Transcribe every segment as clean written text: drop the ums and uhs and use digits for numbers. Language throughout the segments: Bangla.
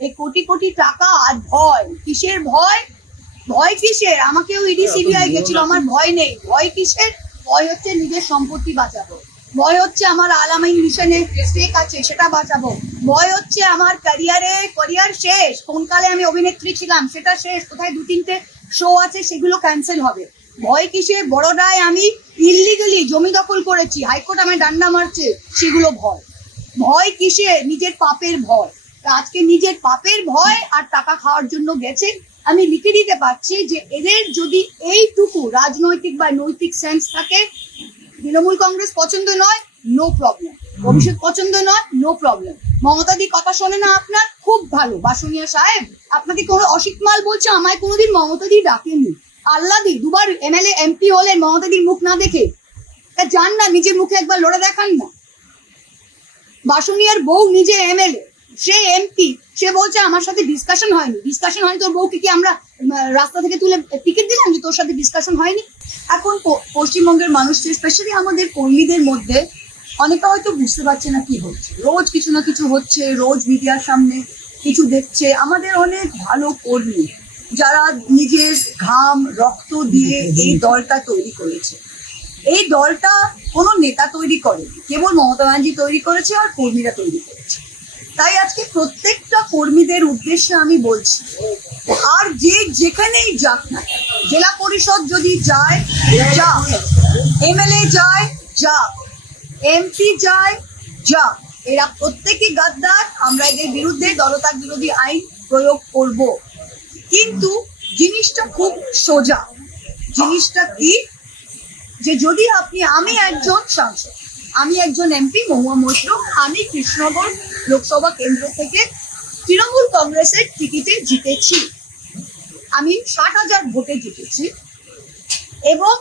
এই কোটি কোটি টাকা আর ভয় কিসের? ভয় ভয় কিসের? আমাকেও ইডি সিবিআই গেছিল, আমার ভয় নেই। ভয় কিসের? ভয় হচ্ছে নিজের সম্পত্তি বাঁচাবো, ভয় হচ্ছে আমার আলামিন মিশনে স্টেক আছে সেটা বাঁচাবো, ভয় হচ্ছে আমার ক্যারিয়ার শেষ, কোন কালে আমি অভিনেত্রী ছিলাম সেটা শেষ, কোথায় 2-3টে শো আছে সেগুলো ক্যান্সেল হবে। ভয় কিসে? বড়দায় আমি ইল্লিগালি জমি দখল করেছি, হাইকোর্ট আমায় ডান্ডা মারছে, সেগুলো ভয়। ভয় কিসে? নিজের পাপের ভয়। আজকে নিজের পাপের ভয় আর টাকা খাওয়ার জন্য গেছে। আমি লিখে দিতে পারছি যে এদের যদি এইটুকু রাজনৈতিক বা নৈতিক সেন্স থাকে, তৃণমূল কংগ্রেস পছন্দ নয়, নো প্রবলেম। অভিষেক পছন্দ নয়, নো প্রবলেম। মমতাদি কথা শোনে না আপনার, খুব ভালো। বাসুনিয়া সাহেব আপনাকে কোনো অসিত মাল বলছে, আমায় কোনোদিন মমতাদি ডাকেনি। আল্লাদি দুবার এমএলএ এমপি হলেন মমতাদির মুখ না দেখে, যান না নিজের মুখে একবার লড়ে দেখান না। বাসুনিয়ার বউ নিজে এমএলএ, সে এমপি, সে বলছে আমার সাথে ডিসকাশন হয়নি। ডিসকাশন হয়নি? তোর বউকে কি আমরা রাস্তা থেকে তুলে টিকিট দিলাম যে তোর সাথে ডিসকাশন হয়নি? এখন পশ্চিমবঙ্গের মানুষদের, স্পেশালি আমাদের কর্মীদের মধ্যে অনেকে হয়তো বুঝতে পারছে না কি হচ্ছে। রোজ কিছু না কিছু হচ্ছে, রোজ মিডিয়ার সামনে কিছু দেখছে। আমাদের অনেক ভালো কর্মী যারা নিজের ঘাম রক্ত দিয়ে এই দলটা তৈরি করেছে। এই দলটা কোনো নেতা তৈরি করেনি, কেবল মমতা ব্যানার্জি তৈরি করেছে আর কর্মীরা তৈরি করেছে। তাই আজকে প্রত্যেকটা কর্মীদের উদ্দেশ্যে আমি বলছি, আর যে যেখানেই যাক না, জেলা পরিষদ যদি যায় যা, এমএলএ যায় যা, এমপি যায় যা, এরা প্রত্যেকে গাদ্দার। আমরা এদের বিরুদ্ধে দলত্যাগ বিরোধী আইন প্রয়োগ করব। কিন্তু জিনিসটা খুব সোজা। জিনিসটা কি? যে যদি আমি একজন সাংসদ, আমি একজন এমপি মহুয়া মশরুফ, আমি কৃষ্ণনগর লোকসভা কেন্দ্র থেকে তৃণমূল কংগ্রেসের টিকিটে জিতেছি, আমি 60,000 ভোটে জিতেছি, এবং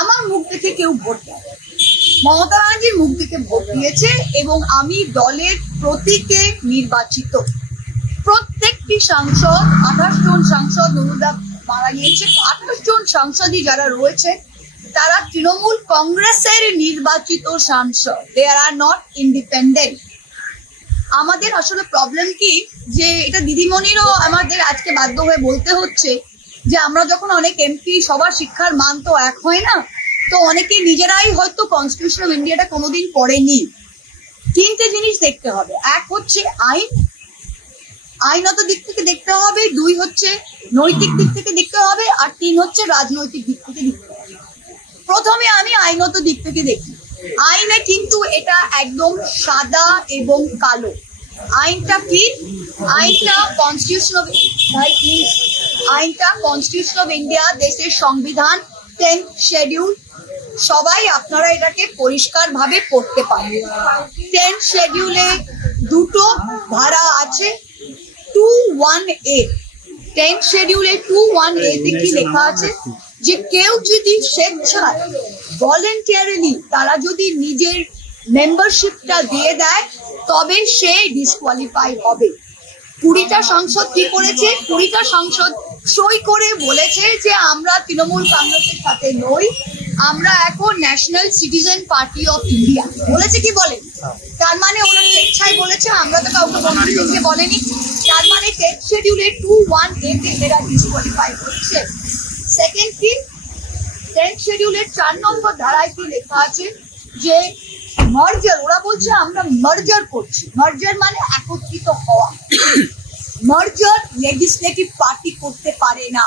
আমার মুখ দেখে কেউ ভোট দেয়, মমতা ব্যানার্জির মুখ দেখে ভোট দিয়েছে, এবং আমি দলের প্রতীকে নির্বাচিত। প্রত্যেকটি সাংসদ, 28 জন সাংসদ, নরুদা মারা গিয়েছে, 28 জন সাংসদই যারা রয়েছে তারা তৃণমূল কংগ্রেসের নির্বাচিত সাংসদ, দে আর নট ইন্ডিপেন্ডেন্ট। আমাদের আসলে প্রবলেম কি, যে এটা দিদিমণিরও আমাদের আজকে বাধ্য হয়ে বলতে হচ্ছে, যে আমরা যখন অনেক এমপি, সবার শিক্ষার মান তো এক হয় না, তো অনেকে নিজেরাই হয়তো কনস্টিটিউশন অফ ইন্ডিয়াটা কোনোদিন পড়েনি। 3টে জিনিস দেখতে হবে। এক হচ্ছে আইনত দিক থেকে দেখতে হবে, 2 হচ্ছে নৈতিক দিক থেকে দেখতে হবে, আর 3 হচ্ছে রাজনৈতিক দিক থেকে দেখতে হবে। প্রথমে আমি আইনত দিক থেকে দেখি। আইনে কিন্তু এটা একদম সাদা এবং কালো। আইনটা কি? আইনটা কনস্টিটিউশন অফ ইন্ডিয়া, দেশের সংবিধান, 10th শিডিউল। সবাই আপনারা এটাকে পরিষ্কার ভাবে পড়তে পারেন। 10th শিডিউলে 2টো ধারা আছে। 2(1)A, 10th শিডিউলে 2(1)A তে কি লেখা আছে, যে কেউ যদি স্বেচ্ছায় ভলেন্টিয়ারিলি তারা যদি নিজের মেম্বারশিপটা দিয়ে দেয় তবে সে ডিসকোয়ালিফাই হবে। 20টা সংসদ কি করেছে? 20টা সংসদ সই করে বলেছে যে আমরা তৃণমূল কংগ্রেসের সাথে নই, আমরা এখন national citizen party of India. বলেছে কি? বলে। তার মানে ওরা স্বেচ্ছায় বলেছে, আমরা তো কাউকে কংগ্রেসকে বলেনি। তার মানে 10th শিডিউলে 2(1)A তে এরা ডিসকোয়ালিফাই হচ্ছে। সেকেন্ড কি? 10th শিডিউলের 4 নম্বর ধারায় কি লেখা আছে, যে মার্জার, ওরা বলছে আমরা মার্জার করছি। মার্জার মানে একত্রিত হওয়া। মার্জার লেজিসলেটিভ পার্টি করতে পারে না,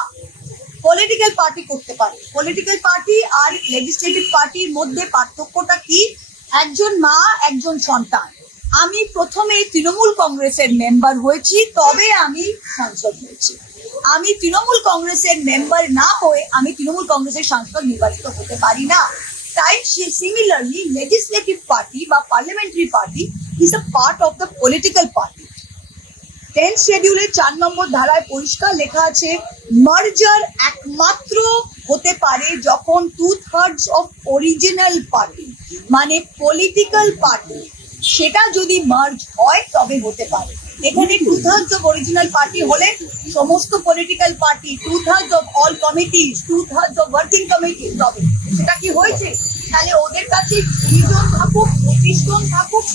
পলিটিক্যাল পার্টি করতে পারে। পলিটিক্যাল পার্টি আর লেজিসলেটিভ পার্টির মধ্যে পার্থক্যটা কি? একজন মা, একজন সন্তান। আমি প্রথমে তৃণমূল কংগ্রেসের মেম্বার হয়েছি, তবে আমি সাংসদ হয়েছি। আমি তৃণমূল কংগ্রেসের মেম্বার না হয়ে আমি তৃণমূল কংগ্রেসের সাংসদ নির্বাচিত হতে পারি না। তাই সিমিলারলি লেজিসলেটিভ পার্টি বা parliamentary party is a part of the political party. 10th শিডিউলের 4 নম্বর ধারায় পরিষ্কার লেখা আছে, মার্জার একমাত্র হতে পারে যখন 2/3 অফ অরিজিনাল পার্টি, মানে পলিটিক্যাল পার্টি, সেটা যদি মার্জ হয় তবে হতে পারে। এখানে 2/3 অফ অরিজিনাল পার্টি হলে সমস্ত political party, 2/3 of all committees, 2/3 of working committee, তবে সেটা কি হয়েছে? তাহলে ওদের কাছে 20 জন থাকুক, 25 জন থাকুক,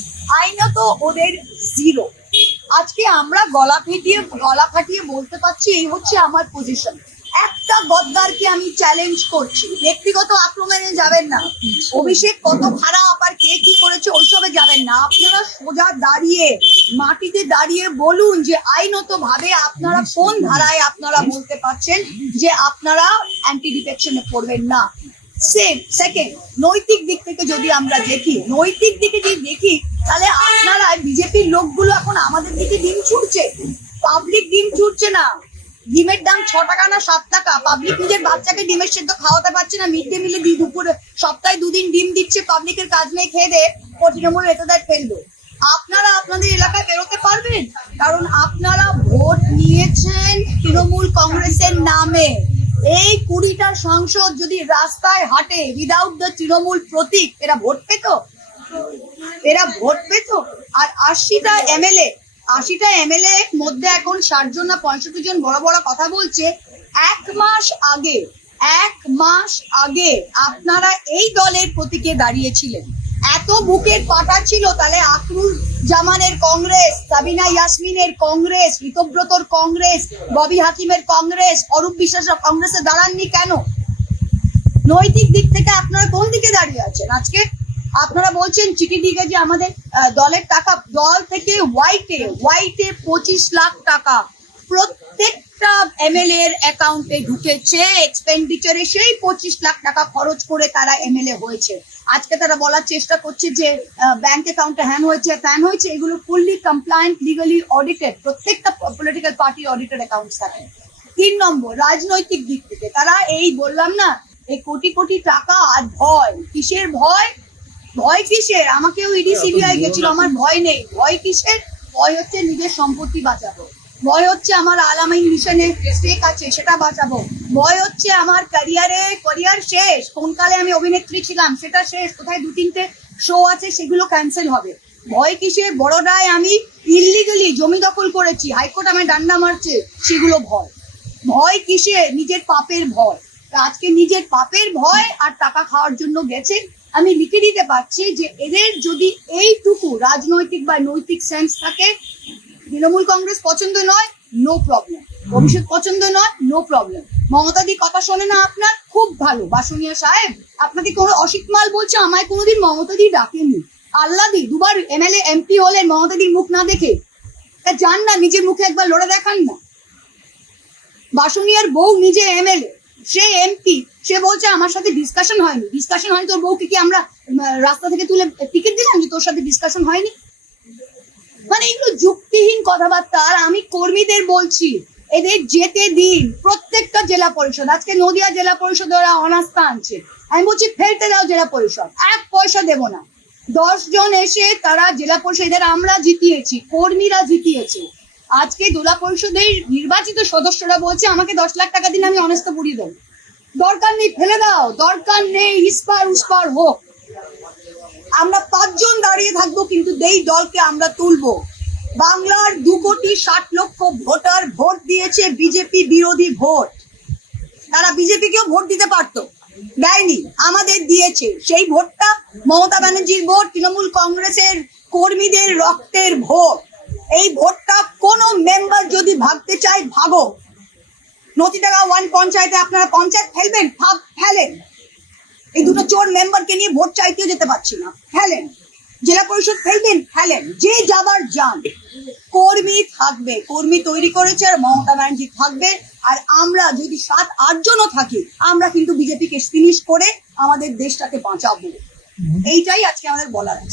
আইনত ওদের 0। আজকে আমরা গলা ফাটিয়ে বলতে পারছি এই হচ্ছে আমার পজিশন। একটা গদ্দারকে আমি চ্যালেঞ্জ করছি, ব্যক্তিগত আক্রমণে যাবেন না, অভিষেক কত খারাপ আর কে কি করেছে ওইসবে যাবেন না। আপনারা সোজা দাঁড়িয়ে মাটিতে দাঁড়িয়ে বলুন যে আইনত ভাবে আপনারা কোন ধারায় আপনারা বলতে পারছেন যে আপনারা অ্যান্টি ডিফেকশনে পড়বেন না। সেকেন্ড, নৈতিক দিক থেকে যদি আমরা দেখি, তাহলে আপনারা বিজেপির লোকগুলো এখন আমাদের দিকে ডিম ছুটছে, পাবলিক ডিম ছুটছে না। ডিমের দাম 6 টাকা না 7 টাকা, পাবলিক নিজের বাচ্চাকে ডিমের সেদ্ধ খাওয়াতে পারছে না, মিড ডে মিলে দুপুরে সপ্তাহে 2 দিন ডিম দিচ্ছে, পাবলিকের কাজ নেই, খেয়ে দে তৃণমূল নেতাদের ফেলবে। আপনারা আপনাদের এলাকায় বেরোতে পারবেন, কারণ আপনারা ভোট নিয়েছেন তৃণমূল কংগ্রেসের নামে। এই 20টা সাংসদ যদি রাস্তায় হাঁটে উইদাউট দ্য তৃণমূল প্রতীক, এরা ভোট পেত? আর 80টা এমএলএ মধ্যে এখন 60 জন না 65 জন বড় বড় কথা বলছে। 1 মাস আগে আপনারা এই দলের প্রতীকে দাঁড়িয়েছিলেন, এত বুকের পাটা ছিল, তাহলে আকরুল জামানের কংগ্রেস, সাবিনা ইয়াসমিনের কংগ্রেস, ঋতব্রতর কংগ্রেস, ববি হাকিমের কংগ্রেস, অরূপ বিশ্বাসের কংগ্রেসে দাঁড়াননি কেন? নৈতিক দিক থেকে আপনারা কোন দিকে দাঁড়িয়ে আছেন? আজকে আপনারা বলছেন চিঠি দিকে যে আমাদের দলের টাকা, দল থেকে হোয়াইটে 25 লাখ টাকা প্রত্যেকটা এমএলএ এর অ্যাকাউন্টে ঢুকেছে, এক্সপেন্ডিচারে সেই 25 লাখ টাকা খরচ করে তারা এমএলএ হয়েছে। আজকে তারা বলার চেষ্টা করছে যে ব্যাংক অ্যাকাউন্টে হ্যান হয়েছে ত্যান হয়েছে, এগুলো ফুললি কমপ্লায়েন্ট, লিগালি অডিটেড, প্রত্যেকটা পলিটিক্যাল পার্টি অডিটেড অ্যাকাউন্টস থাকে। 3 নম্বর, রাজনৈতিক দিক থেকে তারা এই বললাম না, এই কোটি কোটি টাকা আর ভয়, কিসের ভয়? কিসের? আমাকেও ইডি সিবিআই গেছিল, আমার ভয় নেই। ভয় কিসের? ভয় হচ্ছে নিজের সম্পত্তি বাঁচাবো, ভয় হচ্ছে আমার আলামাই মিশনে স্টেক আছে সেটা বাঁচাবো, ভয় হচ্ছে আমার ক্যারিয়ার শেষ, কোন কালে আমি অভিনেত্রী ছিলাম সেটা শেষ, কোথায় 2-3টে শো আছে সেগুলো ক্যান্সেল হবে। ভয় কিসের? বড়দায় আমি ইললিগালি জমি দখল করেছি, হাইকোর্ট আমায় ডান্ডা মারছে, সেগুলো ভয় কিসের? নিজের পাপের ভয়। আজকে নিজের পাপের ভয় আর টাকা খাওয়ার জন্য গেছে। আমি লিখে দিতে পারছি যে এদের যদি এইটুকু রাজনৈতিক বা নৈতিক সেন্স থাকে, তৃণমূল কংগ্রেস পছন্দ নয়, নো প্রবলেম, অভিষেক পছন্দ নয়, নো প্রবলেম। মমতা দি কথা শোনে না আপনার, খুব ভালো। বাসুনিয়া সাহেব আপনাকে কোনো অসিত মাল বলছে, আমায় কোনোদিন মমতা দি ডাকেনি। আল্লাহ দি 2বার এমএলএ এমপি হলেন মমতা দির মুখ না দেখে, তা যান না নিজের মুখে একবার লড়ে দেখান না। বাসুনিয়ার বউ নিজে এমএলএ, সে এমপি, সে বলছে আমার সাথে ডিসকাশন হয়নি। তোর বউকে কি আমরা রাস্তা থেকে তুলে টিকিট দিলাম যে তোর সাথে ডিসকাশন হয়নি? মানে এগুলো যুক্তিহীন কথাবার্তা। আর আমি কর্মীদের বলছি, এদের যেতে দিন। প্রত্যেকটা জেলা পরিষদ, আজকে নদিয়া জেলা পরিষদ ওরা অনাস্থা আনছে, আমি বলছি ফেলতে দাও জেলা পরিষদ, 1 পয়সা দেবো না। 10 জন এসে তারা জেলা পরিষদ, এদের আমরা জিতিয়েছি, কর্মীরা জিতিয়েছে। আজকে জেলা পরিষদের নির্বাচিত সদস্যরা বলছে আমাকে 10 লাখ টাকা দিন, আমি অনাস্থা পুড়িয়ে দেবো। দরকার নেই, ফেলে দাও, দরকার নেই, ইস্পার হোক। আমরা 5 জন দাঁড়িয়ে থাকবো, কিন্তু এই দলকে আমরা তুলবো। বাংলার 2,60,00,000 ভোটার ভোট দিয়েছে বিজেপি বিরোধী ভোট। তারা বিজেপিকেও ভোট দিতে পারতো, দেয়নি, আমাদের দিয়েছে। সেই ভোটটা মমতা ব্যানার্জির ভোট, তৃণমূল কংগ্রেসের কর্মীদের রক্তের ভোট। এই ভোটটা কোনো মেম্বার যদি ভাগতে চায়, ভাগো। নতিটাকা 1 পঞ্চায়েতে আপনারা পঞ্চায়েত ফেলবেন, ফেলেন। এই দুটো চোর মেম্বারকে নিয়ে ভোট চাইতেও যেতে পারছি না, ফেলেন। জেলা পরিষদ ফেলবেন, ফেলেন, যে যাবার যান। কর্মী থাকবে, কর্মী তৈরি করেছে, আর মমতা ব্যানার্জি থাকবে। আর আমরা যদি 7-8 জনও থাকি, আমরা কিন্তু বিজেপিকে ফিনিশ করে আমাদের দেশটাকে বাঁচাবো। এইটাই আজকে আমাদের বলার আছে।